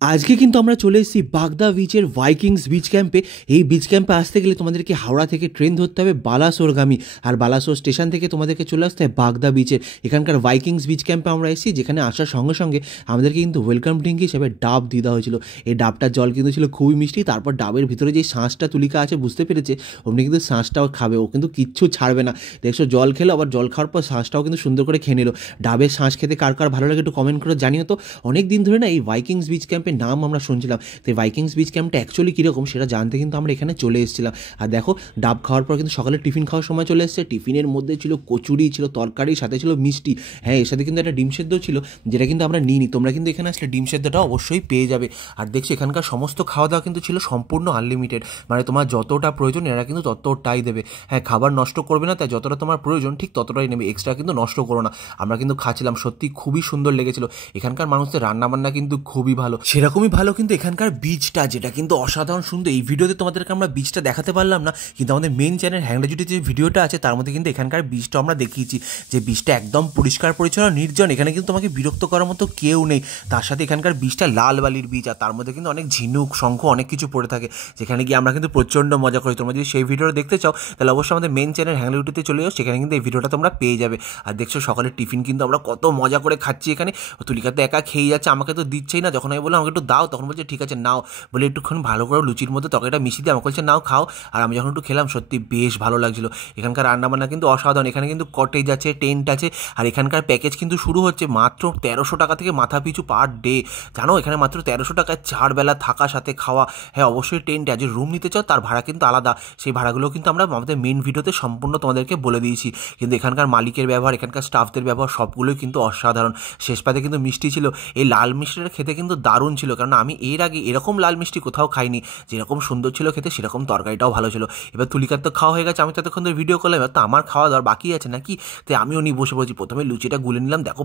আজকে কিন্তু আমরা চলে এসেছি বাগদা বিচের ভাইকিংস বিচ ক্যাম্পে। এই বিচ ক্যাম্পে আসতে গেলে তোমাদেরকে হাওড়া থেকে ট্রেন ধরতে হবে বালাসোরগামী, আর বালাসোর স্টেশন থেকে তোমাদেরকে চলে আসতে হয় বাগদা বিচের এখানকার ভাইকিংস বিচ ক্যাম্পে আমরা এসেছি, যেখানে আসার সঙ্গে সঙ্গে আমাদেরকে কিন্তু ওয়েলকাম ড্রিঙ্ক হিসেবে ডাব দিয়ে দেওয়া হয়েছিল। এই ডাবটার জল কিন্তু ছিল খুবই মিষ্টি। তারপর ডাবের ভিতরে যে শাঁসটা তুলিকা আছে বুঝতে পেরেছে, অমনি কিন্তু শাঁসটাও খাবে, ও কিন্তু কিচ্ছু ছাড়বে না। দেখছো জল খেলো, আবার জল খাওয়ার পর শাঁসটাও কিন্তু সুন্দর করে খেয়ে নিল। ডাবের শাঁস খেতে কার কার ভালো লাগে একটু কমেন্ট করে জানিও তো। অনেক দিন ধরে না এই ভাইকিংস বিচ ক্যাম্পের নাম আমরা শুনছিলাম, তো এই ভাইকিংস বিচ ক্যাম্পটা অ্যাকচুয়ালি কীরকম সেটা জানতে কিন্তু আমরা এখানে চলে এসেছিলাম। আর দেখো ডাব খাওয়ার পর কিন্তু সকালে টিফিন খাওয়ার সময় চলে এসেছে। টিফিনের মধ্যে ছিল কচুরি, ছিল তরকারি, সাথে ছিল মিষ্টি। হ্যাঁ, এর সাথে কিন্তু একটা ডিম সেদ্ধ ছিল, যেটা কিন্তু আমরা নিইনি। তোমরা কিন্তু এখানে আসলে ডিম সেদ্ধটা অবশ্যই পেয়ে যাবে। আর দেখছি এখানকার সমস্ত খাওয়া দাওয়া কিন্তু ছিল সম্পূর্ণ আনলিমিটেড, মানে তোমার যতটা প্রয়োজন এরা কিন্তু ততটাই দেবে। হ্যাঁ, খাবার নষ্ট করবে না, তাই যতটা তোমার প্রয়োজন ঠিক ততটাই নেবে, এক্সট্রা কিন্তু নষ্ট করো না। আমরা কিন্তু খাচ্ছিলাম, সত্যি খুবই সুন্দর লেগেছিল। এখানকার মানুষদের রান্নাবান্না কিন্তু খুবই ভালো, সেরকমই ভালো কিন্তু এখানকার বীজটা, যেটা কিন্তু অসাধারণ সুন্দর। এই ভিডিওতে তোমাদেরকে আমরা বীজটা দেখাতে পারলাম না, কিন্তু আমাদের মেন চ্যানেল হ্যাংলা জুটি যে ভিডিওটা আছে তার মধ্যে কিন্তু এখানকার বীজটা আমরা দেখিয়েছি, যে বীজটা একদম পরিষ্কার পরিচ্ছন্ন নির্জন। এখানে কিন্তু তোমাকে বিরক্ত করার মতো কেউ নেই। তার সাথে এখানকার বীজটা লাল বালির বীজ, আর তার মধ্যে কিন্তু অনেক ঝিনুক শঙ্খ অনেক কিছু পড়ে থাকে, যেখানে গিয়ে আমরা কিন্তু প্রচণ্ড মজা করি। তোমরা যদি সেই ভিডিওটা দেখতে চাও তাহলে অবশ্যই আমাদের মেন চ্যানেল হ্যাংলা জুটিতে চলে যাও, সেখানে কিন্তু এই ভিডিওটা তোমরা পেয়ে যাবে। আর দেখছো সকালের টিফিন কিন্তু আমরা কত মজা করে খাচ্ছি এখানে। তুলিকা তো একা খেয়ে যাচ্ছে, আমাকে তো দিচ্ছেই না। যখন আমি বললাম আমাকে একটু দাও, তখন বলছে ঠিক আছে নাও, বলে একটুক্ষণ ভালো করে লুচির মধ্যে তরকারিটা মিশিয়ে দিয়ে আমাকে বলছে নাও খাও। আর আমি যখন একটু খেলাম সত্যি বেশ ভালো লাগছিল। এখানকার রান্নাবান্না কিন্তু অসাধারণ। এখানে কিন্তু কটেজ আছে, টেন্ট আছে, আর এখানকার প্যাকেজ কিন্তু শুরু হচ্ছে মাত্র 1300 টাকা থেকে মাথা পিছু পার ডে। জানো এখানে মাত্র 1300 টাকায় 4 বেলা থাকা সাথে খাওয়া। হ্যাঁ অবশ্যই টেন্টে আছে, রুম নিতে চাও তার ভাড়া কিন্তু আলাদা। সেই ভাড়াগুলো কিন্তু আমরা আমাদের মেন ভিডিওতে সম্পূর্ণ তোমাদেরকে বলে দিয়েছি। কিন্তু এখানকার মালিকের ব্যবহার, এখানকার স্টাফদের ব্যবহার সবগুলোই কিন্তু অসাধারণ। শেষ পাতে কিন্তু মিষ্টি ছিল, এই লাল মিষ্টিটা খেতে কিন্তু দারুণ ছিল, কারণ আমি এর আগে এরকম লাল মিষ্টি কোথাও খাইনি। যেরকম সুন্দর ছিল খেতে সেরকম তরকারিটাও ভালো ছিল। এবার তুলিকার তো খাওয়া হয়ে গেছে, আমি ততক্ষণ ধরে ভিডিও করলাম, এবার তো আমার খাওয়া দাওয়ার বাকি আছে নাকি। তাই আমিও নিয়ে বসে পড়েছি। প্রথমে লুচিটা গুলে নিলাম, দেখো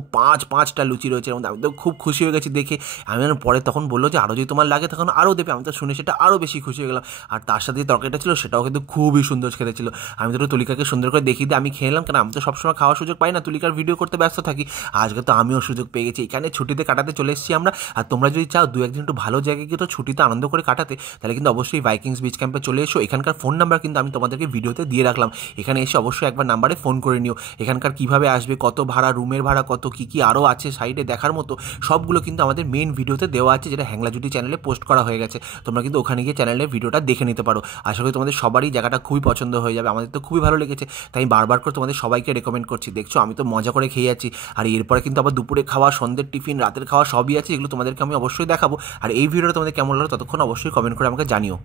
পাঁচটা লুচি রয়েছে, এবং আমি তো খুব খুশি হয়ে গেছি দেখে। আমি পরে তখন বললো যে আরও যদি তোমার লাগে তখন আরও দেবে, আমি তো শুনে সেটা আরও বেশি খুশি হয়ে গেলাম। আর তার সাথে যে তরকারিটা ছিল সেটাও কিন্তু খুবই সুন্দর খেতে ছিল। আমি তো তুলিকাকে সুন্দর করে দেখিয়ে দিয়ে আমি খেয়ে নিলাম, কারণ আমি তো সবসময় খাওয়ার সুযোগ পাই না, তুলিকার ভিডিও করতে ব্যস্ত থাকি। আজকে তো আমিও সুযোগ পেয়ে গেছি, এখানে ছুটিতে কাটাতে চলে এসেছি আমরা। আর তোমরা যদি চাও দু একদিন একটু ভালো জায়গায় গিয়ে তো ছুটিতে আনন্দ করে কাটাতে, তাহলে কিন্তু অবশ্যই ভাইকিংস বিচ ক্যাম্পে চলে এসো। এখানকার ফোন নাম্বার কিন্তু আমি তোমাদেরকে ভিডিওতে দিয়ে রাখলাম, এখানে এসে অবশ্যই একবার নাম্বারে ফোন করে নিও। এখানকার কীভাবে আসবে, কত ভাড়া, রুমের ভাড়া কত, কী আরও আছে সাইডে দেখার মতো, সবগুলো কিন্তু আমাদের মেন ভিডিওতে দেওয়া আছে, যেটা হ্যাংলা জুটি চ্যানেলে পোস্ট করা হয়ে গেছে। তোমরা কিন্তু ওখানে গিয়ে চ্যানেলের ভিডিওটা দেখে নিতে পারো। আশা করি তোমাদের সবারই জায়গাটা খুবই পছন্দ হয়ে যাবে, আমাদের তো খুবই ভালো লেগেছে। তাই আমি বারবার করে তোমাদের সবাইকে রেকমেন্ড করছি। দেখছো আমি তো মজা করে খেয়ে যাচ্ছি, আর এরপরে কিন্তু আবার দুপুরে খাওয়া, সন্ধ্যের টিফিন, রাতের খাওয়া সবই আছে, এগুলো তোমাদেরকে আমি অবশ্যই দেখাবো। আর এই ভিডিওটা তোমাদের কেমন লাগলো ততক্ষণ অবশ্যই কমেন্ট করে আমাকে জানিও।